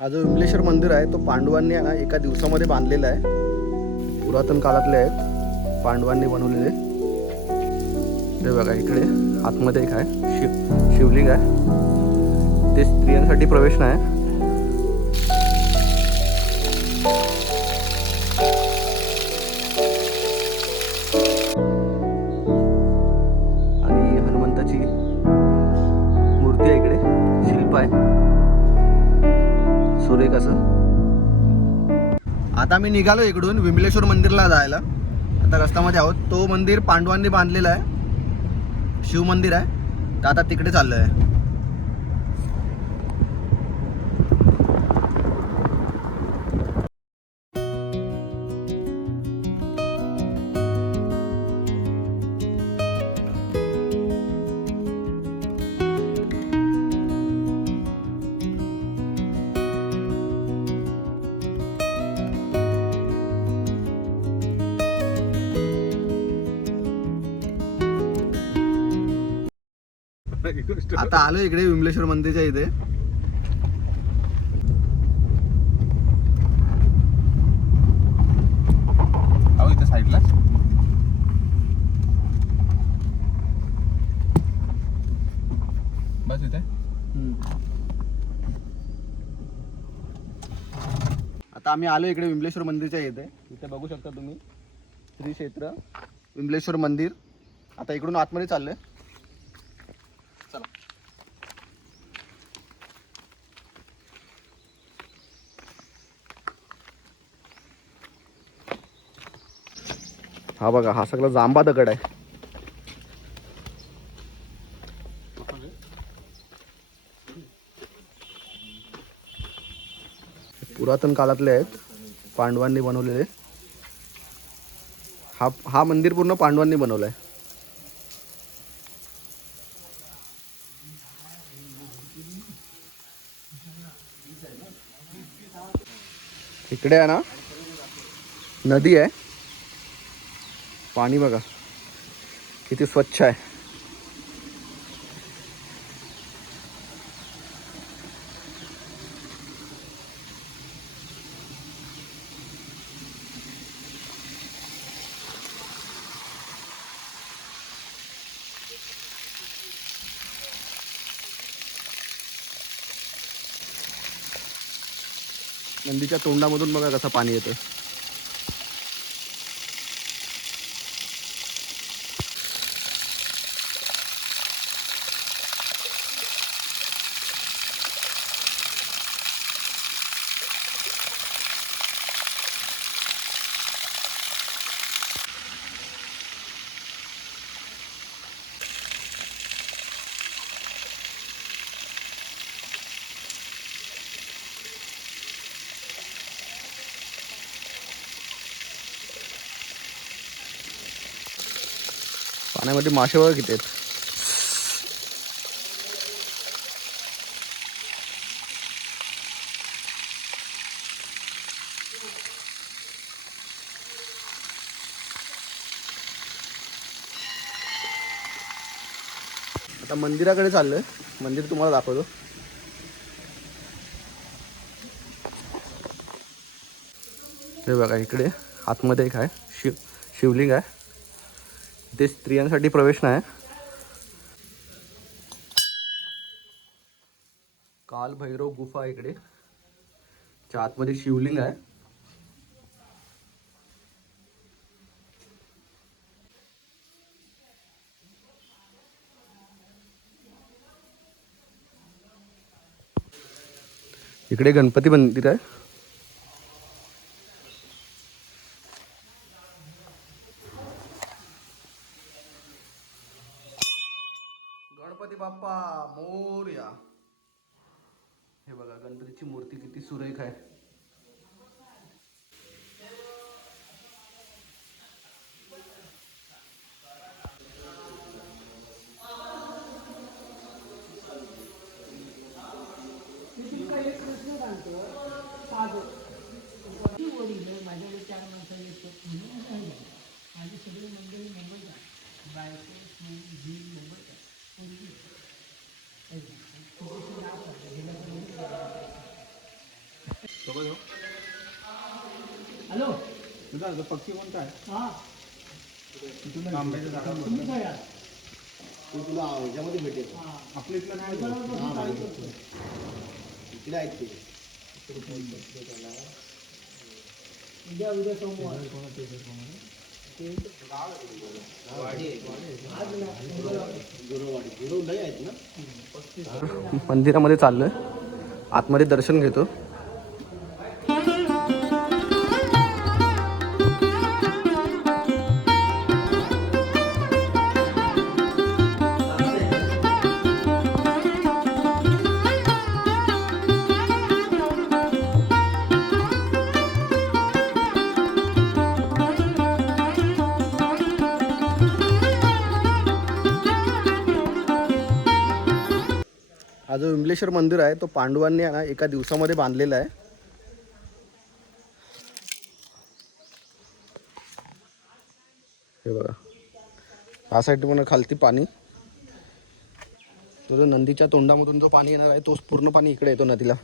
हा जो विमलेश्वर मंदिर आहे तो पांडवांनी आहे ना एका दिवसामध्ये बांधलेला आहे. पुरातन काळातले आहेत. पांडवांनी बनवलेले. ते बघा इकडे आतमध्ये एक आहे. शिव शिवलिंग आहे. ते स्त्रियांसाठी प्रवेश नाही. सुरेख असं आता मी निघालो इकडून विमलेश्वर मंदिरला जायला. आता रस्त्यामध्ये आहोत. तो मंदिर पांडवांनी बांधलेला आहे. शिव मंदिर आहे. तर आता तिकडे चाललो आहे आता आलो इकडे विमलेश्वर मंदिरच्या इथे. साईडलाच बस इथे. आता आम्ही आलो इकडे विमलेश्वर मंदिरच्या इथे. इथे बघू शकता तुम्ही. श्री क्षेत्र विमलेश्वर मंदिर. आता इकडून आतमध्ये चाललोय. हा बघा हा सगळा जांबा दगड आहे. पुरातन काळातले आहेत पांडवांनी बनवलेले. हा हा मंदिर पूर्ण पांडवांनी बनवलाय. इकडे आहे ना नदी आहे. पाणी बघा. किती स्वच्छ आहे. नदीच्या तोंडामधून बघा कसं पाणी येतं पाण्यामध्ये मासे वगैरे किती आहेत. आता मंदिराकडे चाललोय. मंदिर तुम्हाला दाखवतो. हे बघा इकडे आतमध्ये एक आहे. शिव शिवलिंग आहे. इथे स्त्रियांसाठी प्रवेश काल भैरव गुफा इकडे। च्या आतमध्ये शिवलिंग आहे इकडे गणपती मंदिर आहे गणपतीची मूर्ती किती सुरेख आहे. माझ्याकडे चार माणसं येतो. म्हणून माझी सगळी मंडळी मुंबईला बायको मुंबई पक्षी कोणता आहे? हा. आंब्याच्या झाडावर? तुला ह्याच्यामध्ये भेटेल. हा. आपल्या इथलं नाही चालू करतोय. इकडे आहेत ते. उद्या उद्या सोमवार. मंदिरामध्ये चाललोय. आतमध्ये दर्शन घेतो. हा जो विमलेश्वर मंदिर आहे तो पांडवांनी ना एका दिवसामध्ये बांधलेला आहे. हे बघा. हा साईड पण खालती पाणी. तो जो नंदीच्या तोंडामधून जो पाणी येणार आहे तोच पूर्ण पाणी इकडे येतो नदीला.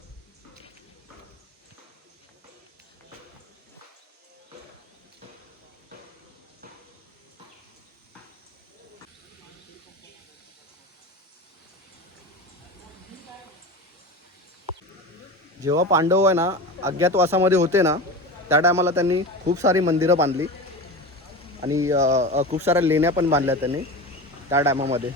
जेव्हा पांडव आहे ना अज्ञातवासामध्ये होते ना त्या टायमाला त्यांनी खूप सारी मंदिरं बांधली. आणि खूप साऱ्या लेण्या पण बांधल्या त्यांनी त्या टायमामध्ये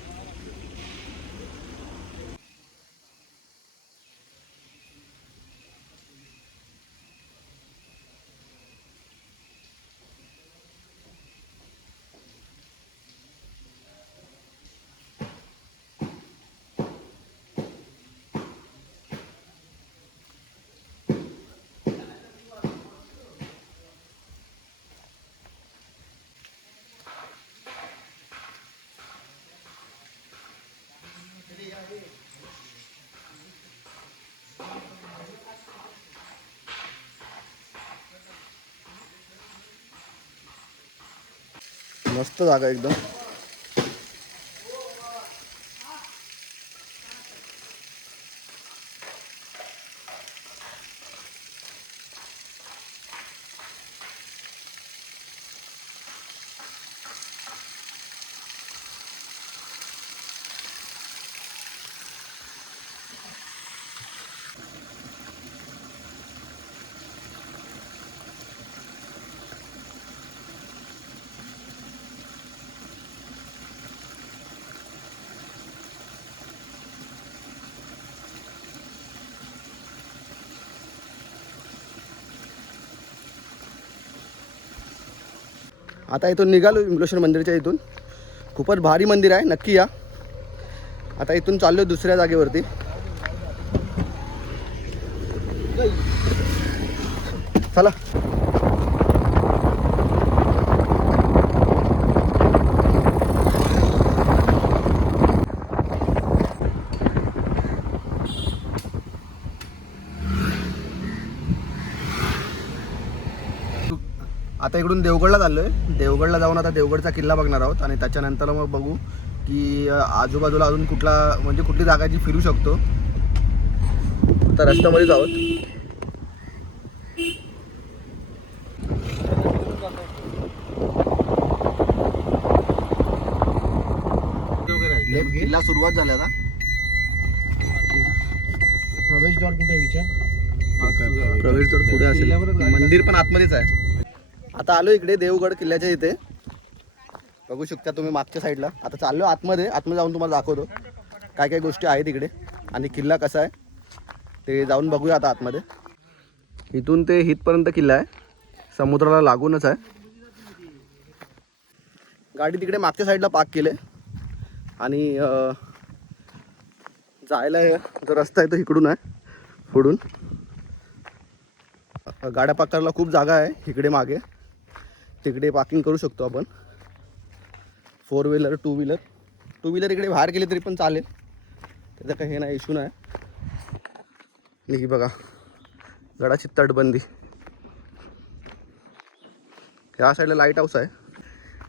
मस्त जागा एकदम. आता इथून निघालो विमलेश्वर मंदिरच्या इथून. खूपच भारी मंदिर आहे नक्की या. आता इथून चाललो दुसऱ्या जागेवरती. चला. आता इकडून देवगडला चाललोय. देवगडला जाऊन आता देवगडचा किल्ला बघणार आहोत आणि त्याच्यानंतर मग बघू की आजूबाजूला अजून कुठला म्हणजे कुठली जागा जी फिरू शकतो. आता रस्त्यामध्येच आहोत. किल्ला सुरुवात झाली आता. प्रवेशद्वार कुठे विचार? प्रवेश तर पुढे असेल. मंदिर पण आतमध्येच आहे. आता आलो इकडे देवगड किल्ल्याच्या इथे. बघू शकता तुम्ही मागच्या साईडला. आता चाललो आतमध्ये. आतमध्ये जाऊन तुम्हाला दाखवतो. काय काय गोष्टी आहेत इकडे. आणि किल्ला कसा आहे ते जाऊन बघूया आता आतमध्ये. इथून ते हितपर्यंत किल्ला आहे. समुद्राला लागूनच आहे. गाडी तिकडे मागच्या साईडला पार्क केले आणि जायला जो रस्ता आहे तो इकडून आहे. पुढून. गाड्या पार्क करायला खूप जागा आहे इकडे मागे. तिकडे पार्किंग करू शकतो आपण. Four wheeler two wheeler two wheeler इकडे बाहेर गेले तरी पण चालेल. त्याचं काही हे नाही इश्यू नाही. ही बघा गडाची तटबंदी. ह्या साईडला लाइट हाऊस आहे.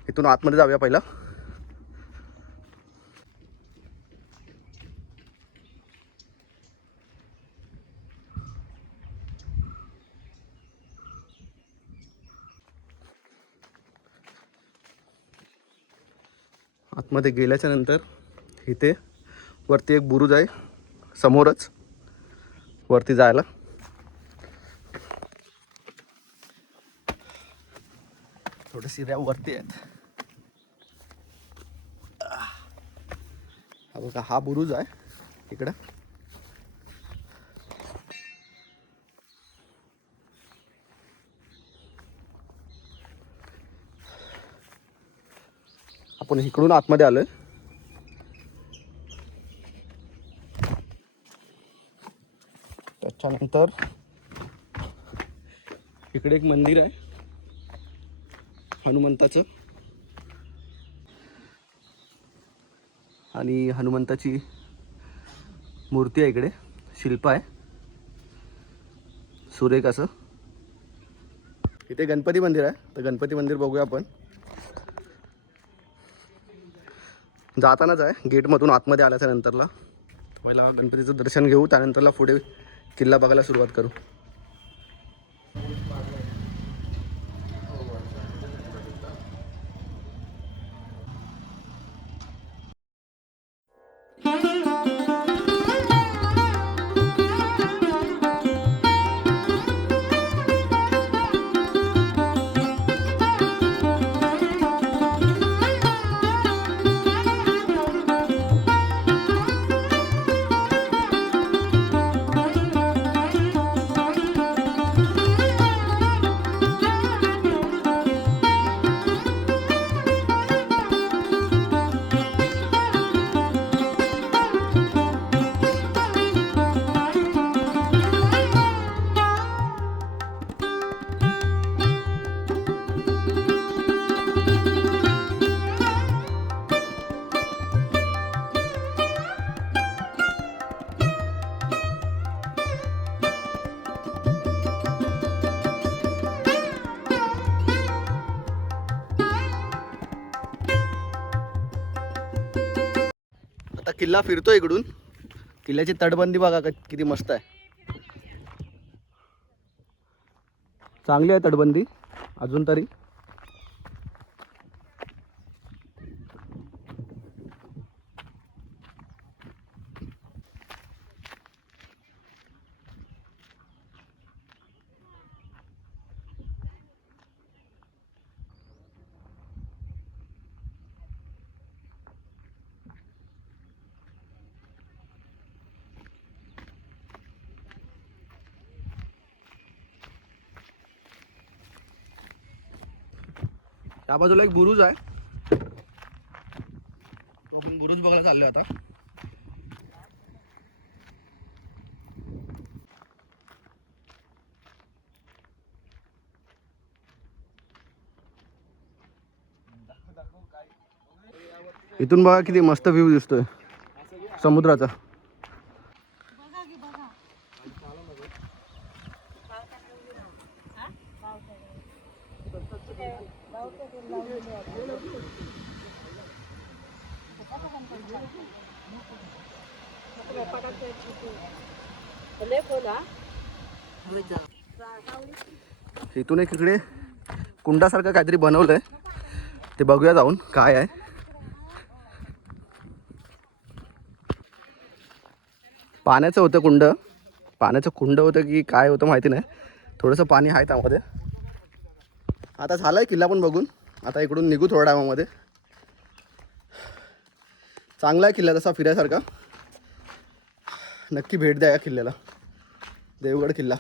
इथून आतमध्ये जाऊया पहिला. आतमध्ये गेल्याच्यानंतर इथे वरती एक बुरुज आहे समोरच. वरती जायला. थोडे सिऱ्या वरती आहेत. हा बघा हा बुरुज आहे इकडं. आपण इकडून आतमध्ये आलोय. त्याच्यानंतर इकडे एक मंदिर आहे. हनुमंताचं. आणि हनुमंताची मूर्ती आहे इकडे. शिल्प आहे. सुरेख असं. इथे गणपती मंदिर आहे. तर गणपती मंदिर बघूया आपण. जातानाच आहे. गेटमधून आतमध्ये आल्याच्या नंतरला. पहिला गणपतीचं दर्शन घेऊ त्यानंतरला पुढे किल्ला बघायला सुरुवात करू. किल्ला फिरतो इकडून. किल्ल्याची तटबंदी बघा किती मस्त आहे. चांगली आहे तटबंदी अजून तरी. त्या बाजूला एक बुरुज आहे. तो आपण बुरुज बघायला चाललोय आता. इथून बघा किती मस्त व्ह्यू दिसतोय. समुद्राचा. इथून एक इकडे कुंडासारखं काहीतरी बनवलंय. ते बघूया जाऊन काय आहे. पाण्याचं होतं कुंड. पाण्याचं कुंड होतं की काय होतं माहिती नाही. थोडंसं पाणी आहे त्यामध्ये. आता झालं आहे किल्ला पण बघून. आता इकडून निघू थोड्या टायमामध्ये. चांगला आहे किल्ला तसा फिरायसारखा. नक्की भेट द्या या किल्ल्याला. देवगड किल्ला.